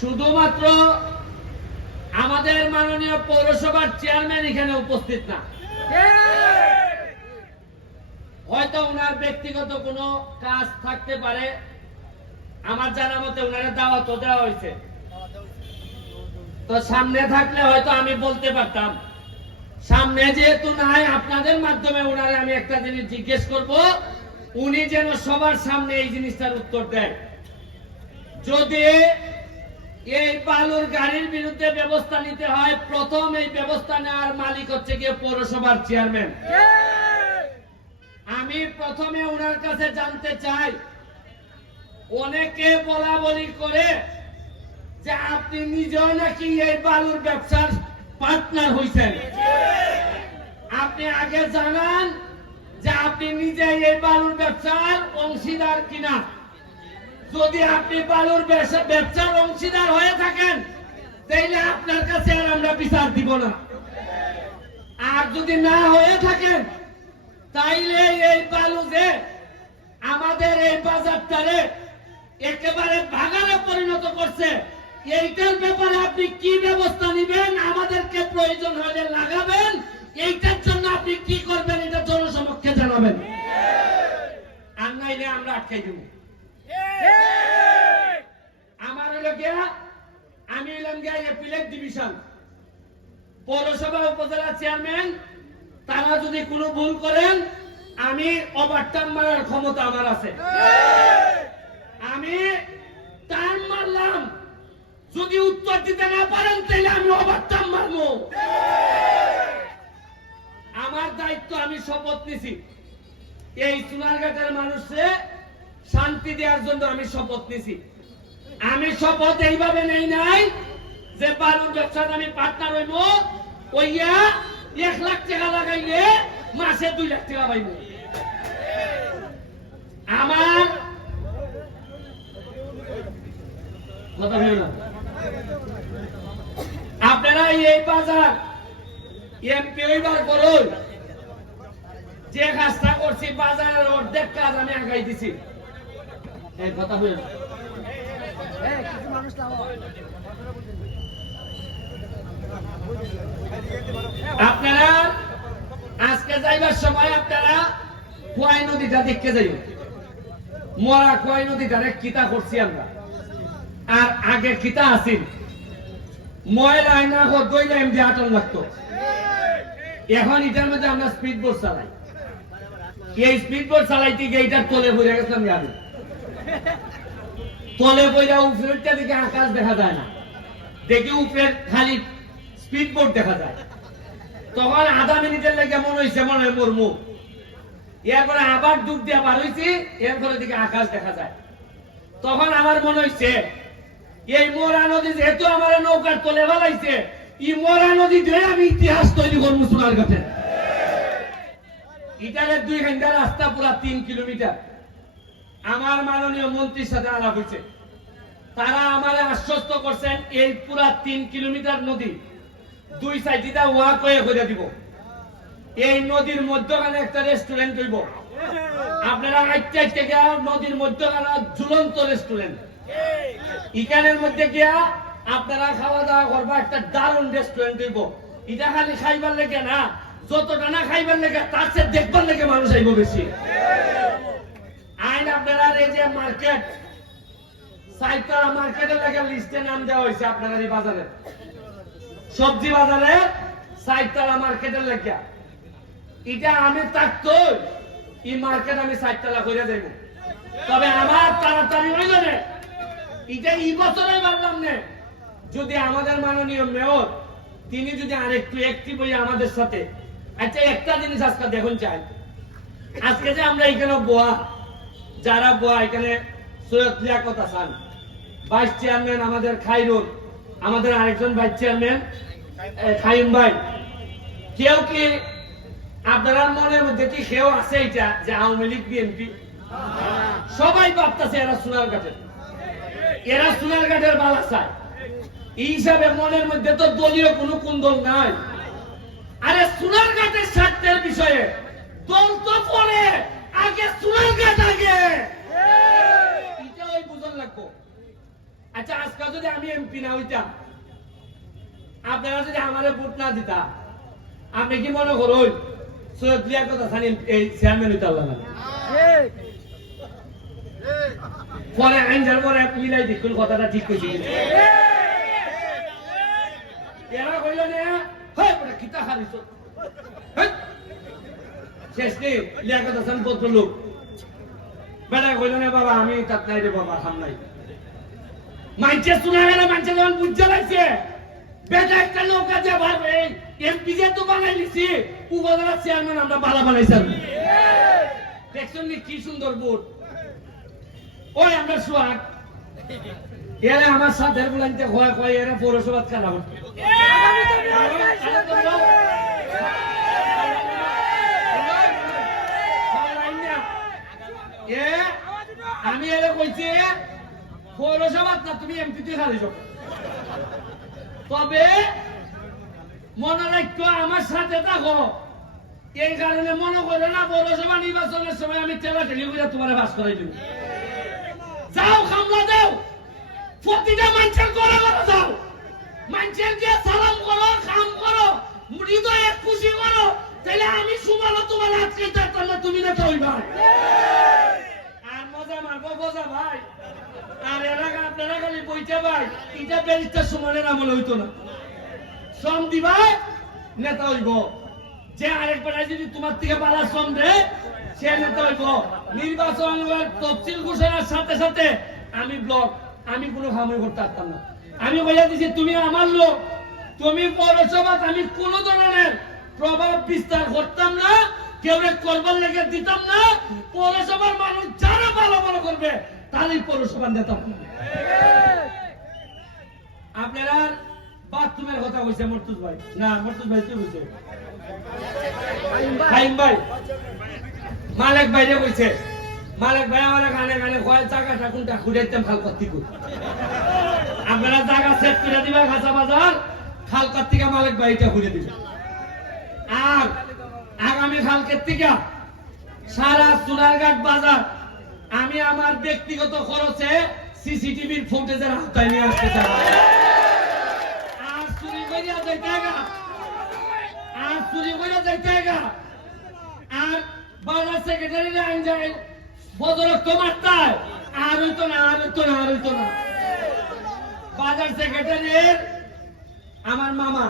শুধুমাত্র আমাদের মাননীয় পৌরসভার চেয়ারম্যান এখানে উপস্থিত না, হয়তো ওনার ব্যক্তিগত কোনো কাজ থাকতে পারে। আমার জানা মতে ওনারা দাওয়াত দেওয়া হয়েছে, তো সামনে থাকলে হয়তো আমি বলতে পারতাম। সামনে যেহেতু নাই, আপনাদের মাধ্যমে ওনারে আমি একটা জিনিস জিজ্ঞেস করব, উনি যেন সবার সামনে এই জিনিসটার উত্তর দেয়। যদি এই বালুর গাড়ির বিরুদ্ধে ব্যবস্থা নিতে হয়, প্রথম এই ব্যবস্থা নেওয়ার মালিক হচ্ছে গিয়ে পৌরসভার চেয়ারম্যান। আমি প্রথমে ওনার কাছে জানতে চাই, অনেকে বলা বলি করে যে আপনি নিজেও নাকি এই বালুর ব্যবসার পার্টনার হইছেন। আপনি আগে জানান যে আপনি নিজে এই বালুর ব্যবসার অংশীদার কিনা। যদি আপনি বালুর ব্যবসার অংশীদার হয়ে থাকেন, তাইলে আপনার কাছে আর আমরা বিচার দিব না। আর যদি না হয়ে থাকেন, তাইলে এই বালু যে আমাদের এই বাজারটারে একেবারে ভাগাড়ে পরিণত করছে, এইটার ব্যাপারে আপনি কি ব্যবস্থা নেবেন, আমাদেরকে প্রয়োজন হলে লাগাবেন, এইটার জন্য আপনি কি করবেন, এটা জনসমক্ষে জানাবেন। আর নাইলে আমরা আটকাই দেব। আমার হলো গিয়া, আমি হলাম গিয়া এপিলেট ডিভিশন পৌরসভা উপজেলা চেয়ারম্যান। তারা যদি কোনো ভুল করেন, আমি ওভারটার্ন মারার ক্ষমতা আমার আছে। আমি টার্ন মারলাম, যদি উত্তর দিতে না পারেন তাহলে আমি ওভারটার্ন মারবো। আমার দায়িত্ব, আমি শপথ নিছি এই সোনারঘাটের মানুষকে শান্তি দেওয়ার জন্য। আমি শপথ নিছি। আমি শপথ এইভাবে নেই নাই যে বালুর ব্যবসার আমি পার্টনার হইব, ওইয়া 1 লাখ টাকা লাগাইলে মাসে 2 লাখ টাকা পাইব। আমার কথা বলেন না। আপনারা এই বাজার এমপি হইবার করুন, যে কাজটা করছি বাজারের অর্ধেক কাজ আমি আগাই দিছি। এই কথা বলেন। আপনারা আজকে যাইবার সময় আপনারা খোয়াই নদীটা দেখতে যাইব। মরা খোয়াই নদীটারে কিতা করছি আমরা, আর আগে কিতা আছিল। ময়লায় না দইলে এমনি আটন লাগতো। এখন এটার মধ্যে আমরা স্পিড বোট চালাই। এই স্পিড বোট চালাইতে গিয়ে এটার তলে পড়ে গেছিলাম। আমি তলে পড়া উপরেরটা দিকে আকাশ দেখা যায় না, দেখি উপরের খালি স্পিড বোট দেখা যায়। তখন আধা মিনিটের লেগে মনে হয়েছে মনে হয় মোর মুখ। এরপরে আবার ডুব দিয়ে বার হয়েছি, এরপরে দিকে আকাশ দেখা যায়। তখন আমার মনে হয়েছে এই মরা নদী যেহেতু আমার নৌকার তলে ফেলাইছে, এই মরা নদী দিয়ে আমি ইতিহাস তৈরি করবো সোনারঘাটে। ইটারের 2 ঘন্টা রাস্তা, পুরা 3 কিলোমিটার। আমার মাননীয় মন্ত্রীর সাথে আলাপ হয়েছে, তারা আমার আশ্বস্ত করছেন এই পুরা 3 কিলোমিটার নদী 2 সাইডটা ওয়াক করে দিব। এই নদীর মধ্যখানে একটা রেস্টুরেন্ট হইব। আপনারা আইতে থেকে নদীর মধ্যখানে ঝুলন্ত রেস্টুরেন্ট, ইকানের মধ্যে গিয়া আপনারা খাওয়া দাওয়া করবা। একটা দারুণ রেস্টুরেন্ট হইব। এটা খালি খাইবার লেগে না, যতটা না খাইবার লেগে তার চেয়ে দেখবার লেগে মানুষ আইব বেশি। আইন আপনারা এই যে মার্কেট, সাইতরা মার্কেটের লেগে লিস্টে নাম দেওয়া হয়েছে। আপনারা এই বাজারে সবজি বাজারে সাইতরা মার্কেটের লেগে, এটা আমি থাকতো এই মার্কেট আমি 60 করে দেব। তবে আমার তাড়াতাড়ি হইল না, এটা এই বছরে পারলাম না। যদি আমাদের মাননীয় মেয়র তিনি যদি আরেকটু অ্যাক্টিভ হয়ে আমাদের সাথে। আচ্ছা, একটা জিনিস আজকে দেখুন চাই, আজকে যে আমরা এখানে বোয়া, যারা বোয়া এখানে সৈয়দ লিয়াকত হাসান, ভাইস চেয়ারম্যান আমাদের খাইরুল, আমাদের আরেকজন ভাইস চেয়ারম্যান খাইম ভাই, কেউ কি আপনার মনের মধ্যে কি কেউ আছে এটা যে আওয়ামী লীগ বিএনপি? সবাই ভাবতেছে এরা সোনারঘাটের, এরা সোনারঘাটের বালা চায়। এই হিসাবে মনের মধ্যে তো দলীয় কোনো কুন্দল নাই। আরে সোনারঘাটের স্বার্থের বিষয়ে দল তো পরে আগে সুনারঘাট আগে এটা ওই বুঝন লাগবো। আচ্ছা আজকে যদি আমি এমপি না হইতাম, আপনারা যদি আমারে ভোট না দিতা, আপনি কি মনে করুন সৈয়দ লিয়ার কথা জানি এই চেয়ারম্যান হইতে পারলাম না? পরে আইনজার পরে মিলাই দেখুন কথাটা ঠিক কইছি। এরা কইল না হয় ওটা কিতা খালিছ শেষ নেই লিয়ার কথা জান পত্র লোক বেটা কইল না বাবা আমি তাত নাই রে বাবা খাম নাই। মানছে শোনা গেল, মানছে যখন বুঝতে লাগছে বেটা একটা নৌকা যে ভাবে এমপি যে তো বানাই লিছি উপজেলা চেয়ারম্যান আমরা বালা বানাইছাম। দেখছেন নি কি সুন্দর বোর্ড। ওই আমরা সোহাগ এরা আমার সাথে বলাইতে কয় কয় এরা পৌরসভা খেলা করতে আমি এরা কইছি পৌরসভা না তুমি এমপিতে খালি যাও। তবে মনে রাখতো আমার সাথে থাকো, এই কারণে মনে করো না পৌরসভা নির্বাচনের সময় আমি ঠেলা ঠেলি করে তোমার বাস করাই দেব। যাও খামলা দাও, প্রতিটা মানুষের ঘরে ঘরে যাও, মানুষের গিয়ে সালাম করো, কাম করো, হৃদয়ে খুশি করো, তাহলে আমি সুমালো তোমার আজকে চাইতাম না, তুমি না চাই ভাই। আর মজা মারবো বোঝা ভাই। আর এলাকা আপনারা খালি বইতে ভাই এটা ব্যারিস্টার সুমানের আমলে হইতো না। শ্রম দিবা নেতা হইব, যে আরেকবার যদি তোমার থেকে পালা শ্রম দেয় সে নেতা হইব। নির্বাচন তফসিল ঘোষণার সাথে সাথে আমি ব্লক আমি কোনো খামই করতে পারতাম না। আমি বলে দিছি তুমি আমার লোক, তুমি পৌরসভা, আমি কোন ধরনের প্রভাব বিস্তার করতাম না, কেউ করবার লেগে দিতাম না। পৌরসভার মানুষ যারা ভালো ভালো করবে তারই পৌরসভার নেতা। আপনারা বাথরুমের কথা কইছে মর্তুজ ভাই, না মর্তুজ ভাই তুই কইছে ফাইম ভাই, মালিক ভাইরে কইছে। মালিক ভাই আমার গানে গানে কয় জায়গাটা কোনটা খুঁড়াইতাম খাল করতে কই। আপনারা জায়গা সেট করে দিবা খাসা বাজার খাল কার্তিকা মালিক ভাইটা ঘুরে দিবে। আর আগামী খালকের থেকে সারা সোনারঘাট বাজার আমি আমার ব্যক্তিগত খরচে সিসিটিভির ফুটেজের আওতায় নিয়ে আসতে চাই। আর চুরি করিয়া যাইতে গা, আর চুরি করিয়া যাইতে গা, আর বাজার সেক্রেটারি আইন যায় বদরক্ত মারতায় আর হইতো না, আর হইতো না, আর হইতো না। বাজার সেক্রেটারির আমার মামা